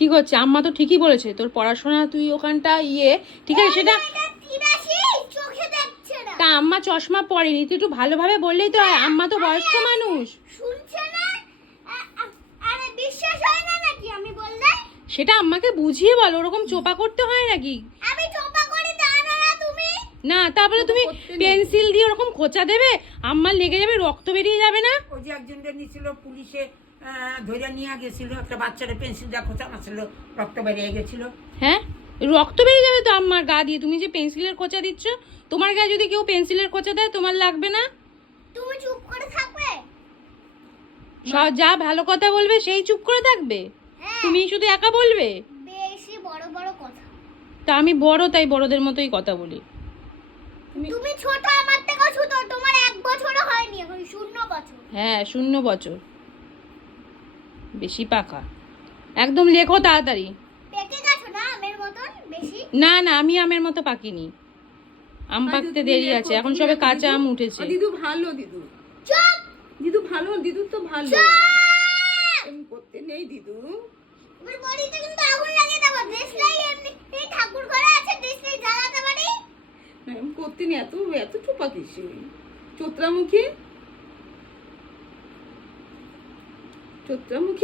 কি করছে? আম্মা তো ঠিকই বলেছে, তোর পড়াশোনা তুই ওখানটা ঠিক আছে সেটা। তা আম্মা চশমা পরেনি, তুই একটু ভালোভাবে বললেই তো হয়। আম্মা তো বয়স্ক মানুষ। সেটা আম্মাকে বুঝিয়ে বল, ওরকম চোপা করতে হয় নাকি? না তারপরে তুমি পেন্সিল দিয়ে ওরকম খোঁচা দেবে, আম্মার লেগে যাবে, রক্ত বেরিয়ে যাবে না? ওই যে একজনকে নিয়েছিল পুলিশে, ধরে নিয়ে গেছিল, একটা বাচ্চারা পেন্সিল দিয়ে খোঁচা মারছিল, রক্ত বেরিয়ে গেছিল। হ্যাঁ, রক্ত বেরিয়ে যাবে তো আম্মার গা দিয়ে। তুমি যে পেন্সিলের খোঁচা দিচ্ছ, তোমার গায়ে যদি কেউ পেন্সিলের খোঁচা দেয় তোমার লাগবে না? তুমি চুপ করে থাকবে। যা ভালো কথা বলবে সেই চুপ করে থাকবে? তুমি শুধু একা বলবে? বেশি বড় বড় কথা। তা আমি বড়, তাই বড়দের মতোই কথা বলি। তুমি ছোট, আমার থেকে ছোট, তোমার 1 বছরও হয়নি, এখন 0 বছর। হ্যাঁ 0 বছর, বেশি পাকা। একদম লেখো তাড়াতাড়ি। পেকে গেছো না আমের মতন বেশি? না না, আমি আমের মতো পাকিনি, আম পাকতে দেরি আছে, এখন সবে কাঁচা আম উঠেছে। দিদু ভালো, দিদু চুপ। দিদু ভালো, দিদু তো ভালো। এমন করতে নেই দিদু। আমার বডিতে কিন্তু আগুন লাগিয়ে দেব। দেশলাই এমনি এই ঠাকুর ঘরে আছে, দেশলাই জ্বালাতে পারি। না এমন করতে নেই, এত এত চোপা কিসে? চোত্রামুখী, চোত্রামুখী।